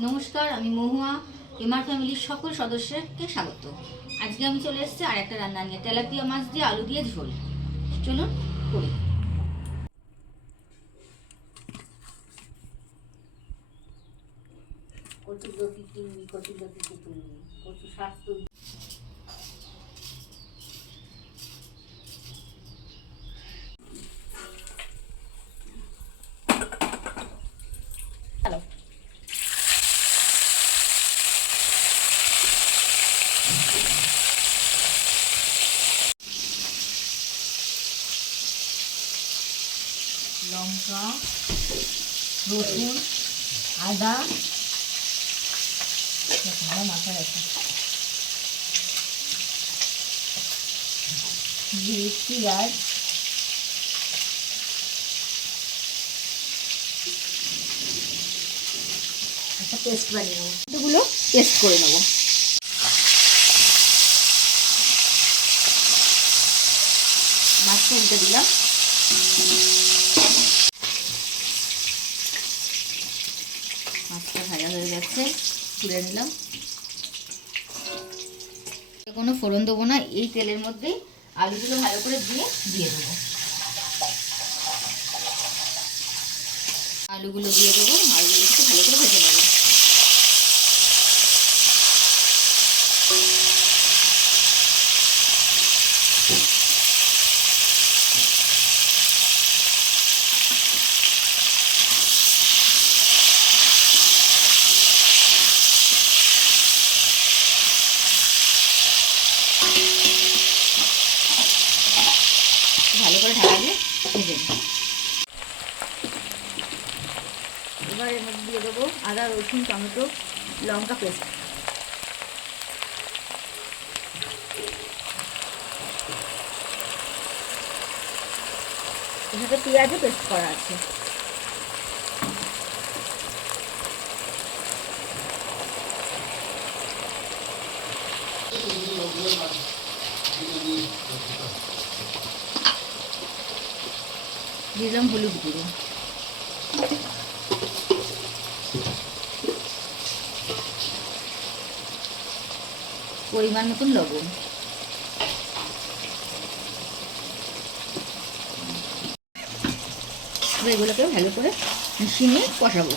নমস্কার, আমি মহুয়া। এমআর ফ্যামিলির সকল সদস্যকে স্বাগত। আজকে আমি চলে এসেছি আর একটা রান্না নিয়ে, তেলাপিয়া মাছ দিয়ে আলু দিয়ে ঝোল। চলুন করি। কচু লতি তুলবি, কচু লতি তুলবি, কচু শাক তুলবি। হ্যালো, লঙ্কা, রসুন, আদা, মাথা রাখা পেঁয়াজ, একটা পেস্ট বানিয়ে নেবো। এগুলো পেস্ট করে নেবো। মাছটা উল্টে দিলাম। মাছটা ভাজা হয়ে গেছে, তুলে নিলাম। কোনো ফোড়ন দেবো না, এই তেলের মধ্যেই আলুগুলো ভালো করে দিয়ে দেবো। আলুগুলো দিয়ে দেবো, আলুগুলো একটু ভালো করে ভেজে নেবো। ভালো করে ঢাকা দিয়ে ভেজে নেব। এবার এর মধ্যে দিয়ে দেবো আদা, রসুন, টমেটো, লঙ্কা পেস্ট। এর সাথে পেঁয়াজও পেস্ট করা আছে। দিলাম হলুদ গুঁড়ো, পরিমাণ মতন লবণ। এগুলোকে ভালো করে মিশিয়ে নিয়ে কষাবো।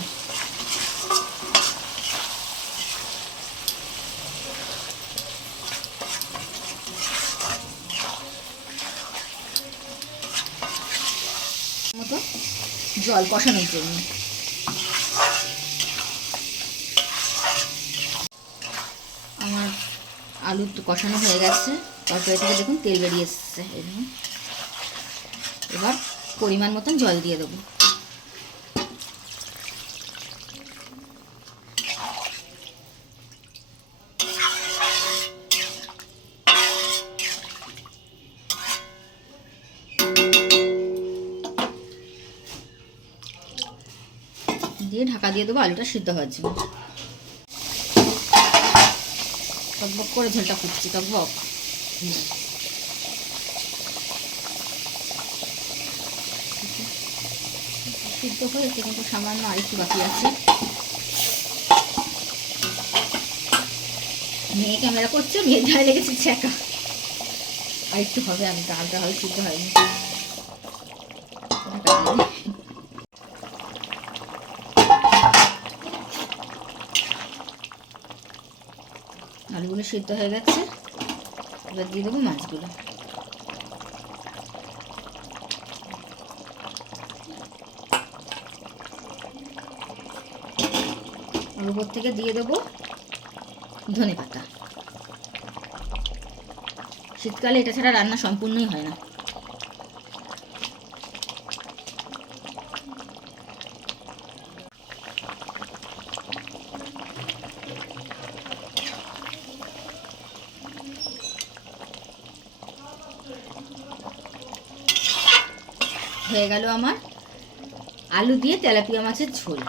মতো জল কষানোর জন্য। আমার আলু তো কষানো হয়ে গেছে, তরকারি থেকে দেখুন তেল বেরিয়ে এসছে। এবার পরিমাণ মতন জল দিয়ে দেবো। দিয়ে ঢাকা দিয়ে দেবো আলুটা সিদ্ধ হওয়ার জন্য। টকবক করে ঝোলটা ফুটছে, টকবক। সিদ্ধ হয়েছে কিন্তু সামান্য আরেকটু বাকি আছে। মেয়ে ক্যামেরা করছে, মেয়ের গায়ে লেগেছে ছ্যাঁকা। আরেকটু হবে, আমি ডালটা হয় সিদ্ধ হয়নি। আলুগুলো সিদ্ধ হয়ে গেছে, এবার দিয়ে দেবো মাছগুলো। আর উপর থেকে দিয়ে দেবো ধনেপাতা। শীতকালে এটা ছাড়া রান্না সম্পূর্ণই হয় না। হয়ে গেল আমার আলু দিয়ে তেলাপিয়া মাছের ঝোল।